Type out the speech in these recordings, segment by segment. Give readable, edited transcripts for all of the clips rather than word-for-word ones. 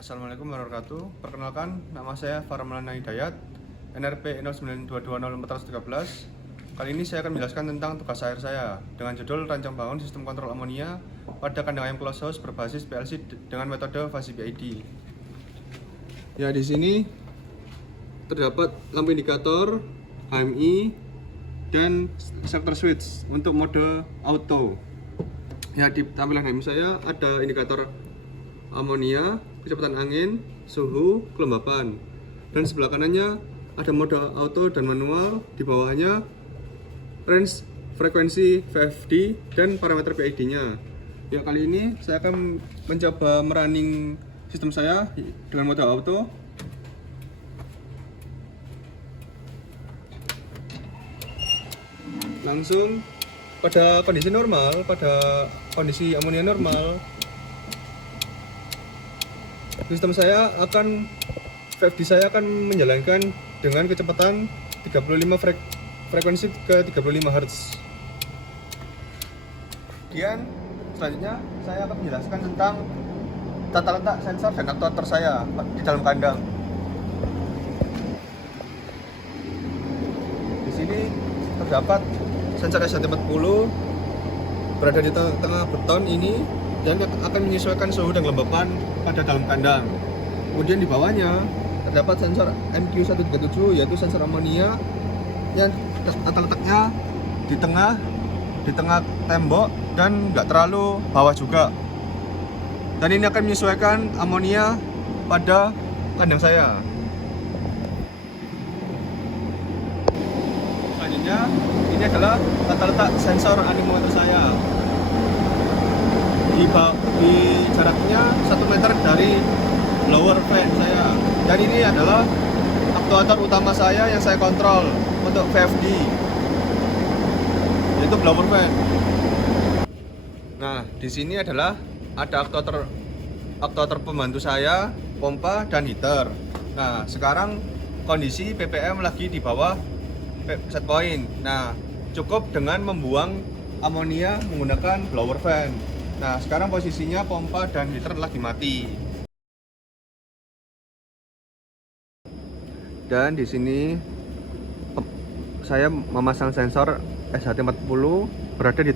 Assalamualaikum warahmatullahi wabarakatuh. Perkenalkan, nama saya Farmaulana Hidayat, NRP 09220413. Kali ini saya akan menjelaskan tentang tugas akhir saya dengan judul rancang bangun sistem kontrol amonia pada kandang ayam closed house berbasis PLC dengan metode fuzzy PID. Ya, di sini terdapat lampu indikator, HMI, dan sector switch untuk mode auto. Ya, di tampilan HMI saya ada indikator amonia, kecepatan angin, suhu, kelembapan. Dan sebelah kanannya ada mode auto dan manual, di bawahnya range, frekuensi, VFD, dan parameter PID-nya. Ya, kali ini saya akan mencoba merunning sistem saya dengan mode auto. Langsung pada kondisi normal, pada kondisi amonia normal, sistem saya akan VFD saya akan menjalankan dengan kecepatan 35 frekuensi ke 35 Hz. Kemudian selanjutnya saya akan menjelaskan tentang tata letak sensor dan aktuator saya di dalam kandang. Di sini terdapat sensor SHT40 berada di tengah beton ini dan akan menyesuaikan suhu dan kelembapan pada dalam kandang. Kemudian di bawahnya terdapat sensor MQ137, yaitu sensor amonia yang tata letaknya di tengah tembok dan nggak terlalu bawah juga. Dan ini akan menyesuaikan amonia pada kandang saya. Selanjutnya ini adalah tata letak sensor anemometer saya. Di jaraknya 1 meter dari blower fan saya. Dan ini adalah aktuator utama saya yang saya kontrol untuk VFD, yaitu blower fan. Nah, di sini adalah ada aktuator pembantu saya, pompa dan heater. Nah, sekarang kondisi PPM lagi di bawah set point. Nah, cukup dengan membuang amonia menggunakan blower fan. Nah, sekarang posisinya pompa dan heater lagi mati. Dan di sini saya memasang sensor SHT40 berada di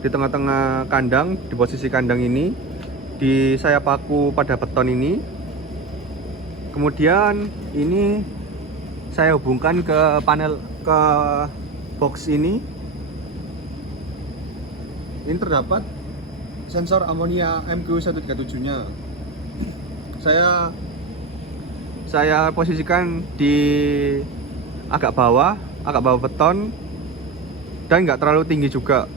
tengah-tengah kandang, di posisi kandang ini. Saya paku pada beton ini. Kemudian ini saya hubungkan ke box ini. Ini terdapat sensor amonia MQ137-nya. Saya posisikan di agak bawah beton dan nggak terlalu tinggi juga.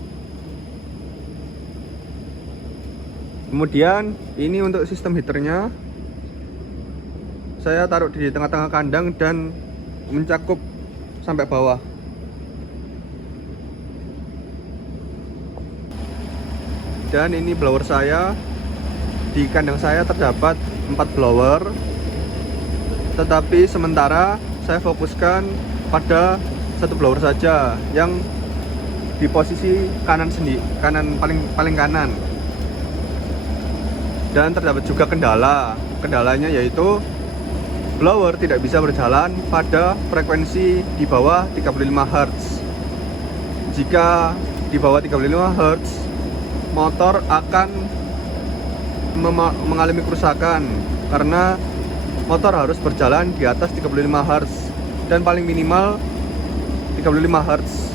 Kemudian ini untuk sistem heaternya, saya taruh di tengah-tengah kandang dan mencakup sampai bawah. Dan ini blower saya. Di kandang saya terdapat 4 blower, tetapi sementara saya fokuskan pada satu blower saja yang di posisi kanan paling kanan. Dan terdapat juga kendalanya, yaitu blower tidak bisa berjalan pada frekuensi di bawah 35 Hz. Jika di bawah 35 Hz, motor akan mengalami kerusakan karena motor harus berjalan di atas 35 Hz dan paling minimal 35 Hz.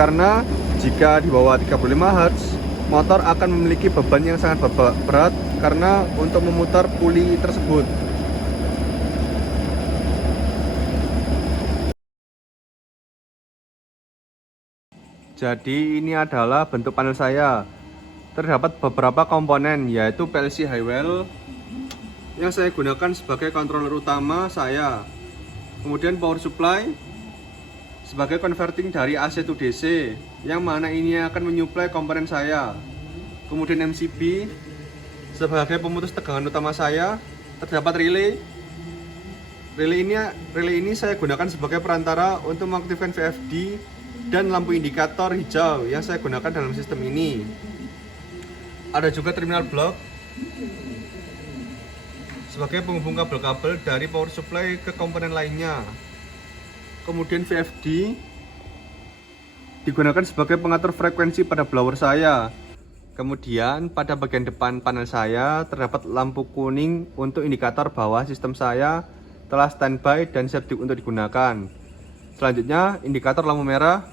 Karena jika di bawah 35 Hz, motor akan memiliki beban yang sangat berat karena untuk memutar puli tersebut. Jadi ini adalah bentuk panel saya. Terdapat beberapa komponen, yaitu PLC high well yang saya gunakan sebagai controller utama saya. Kemudian power supply sebagai converting dari AC to DC, yang mana ini akan menyuplai komponen saya. Kemudian MCB sebagai pemutus tegangan utama saya. Terdapat relay. Relay ini saya gunakan sebagai perantara untuk mengaktifkan VFD dan lampu indikator hijau yang saya gunakan dalam sistem ini. Ada juga terminal blok sebagai penghubung kabel-kabel dari power supply ke komponen lainnya. Kemudian VFD digunakan sebagai pengatur frekuensi pada blower saya. Kemudian pada bagian depan panel saya terdapat lampu kuning untuk indikator bahwa sistem saya telah standby dan siap untuk digunakan. Selanjutnya indikator lampu merah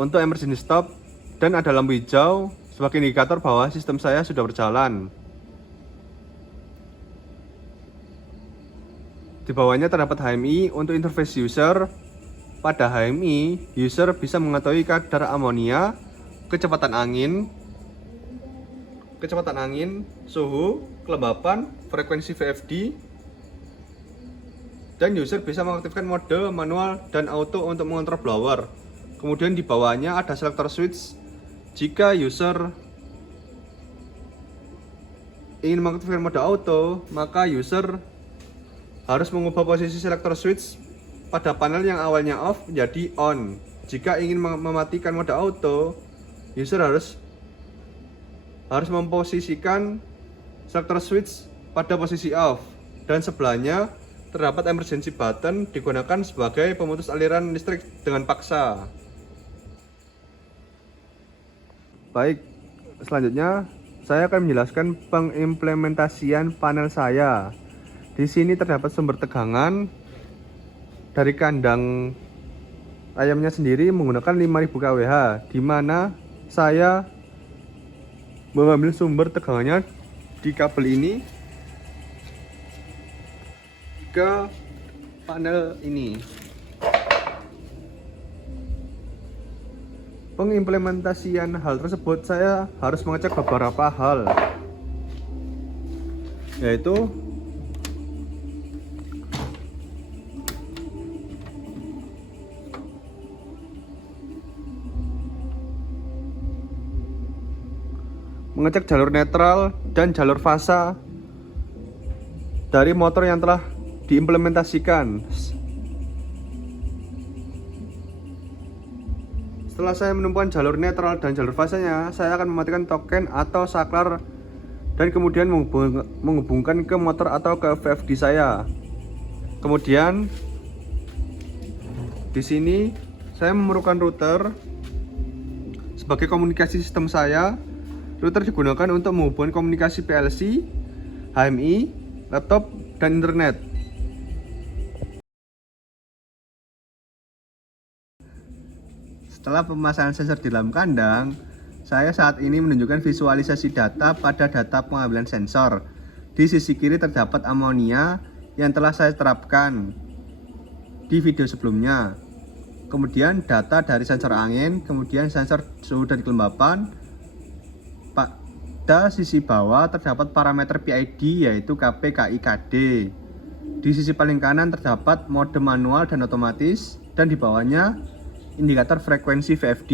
untuk emergency stop, dan ada lampu hijau sebagai indikator bahwa sistem saya sudah berjalan. Di bawahnya terdapat HMI untuk interface user. Pada HMI, user bisa mengetahui kadar amonia, kecepatan angin, suhu, kelembapan, frekuensi VFD, dan user bisa mengaktifkan mode manual dan auto untuk mengontrol blower. Kemudian di bawahnya ada selector switch. Jika user ingin mengaktifkan mode auto, maka user harus mengubah posisi selector switch pada panel yang awalnya off menjadi on. Jika ingin mematikan mode auto, user harus memposisikan selector switch pada posisi off, dan sebelahnya terdapat emergency button digunakan sebagai pemutus aliran listrik dengan paksa. Baik, selanjutnya saya akan menjelaskan pengimplementasian panel saya. Di sini terdapat sumber tegangan dari kandang ayamnya sendiri menggunakan 5000 kWh, di mana saya mengambil sumber tegangannya di kabel ini ke panel ini. Pengimplementasian hal tersebut saya harus mengecek beberapa hal, yaitu mengecek jalur netral dan jalur fasa dari motor yang telah diimplementasikan. Setelah saya menemukan jalur netral dan jalur fasanya, saya akan mematikan token atau saklar dan kemudian menghubungkan ke motor atau ke VFD saya. Kemudian di sini saya memerlukan router sebagai komunikasi sistem saya. Router digunakan untuk menghubungkan komunikasi PLC, HMI, laptop, dan internet. Setelah pemasangan sensor di dalam kandang, saya saat ini menunjukkan visualisasi data pada data pengambilan sensor. Di sisi kiri terdapat amonia yang telah saya terapkan di video sebelumnya. Kemudian data dari sensor angin, kemudian sensor suhu dan kelembapan. Pada sisi bawah terdapat parameter PID yaitu KP, KI, KD. Di sisi paling kanan terdapat mode manual dan otomatis, dan di bawahnya indikator frekuensi VFD.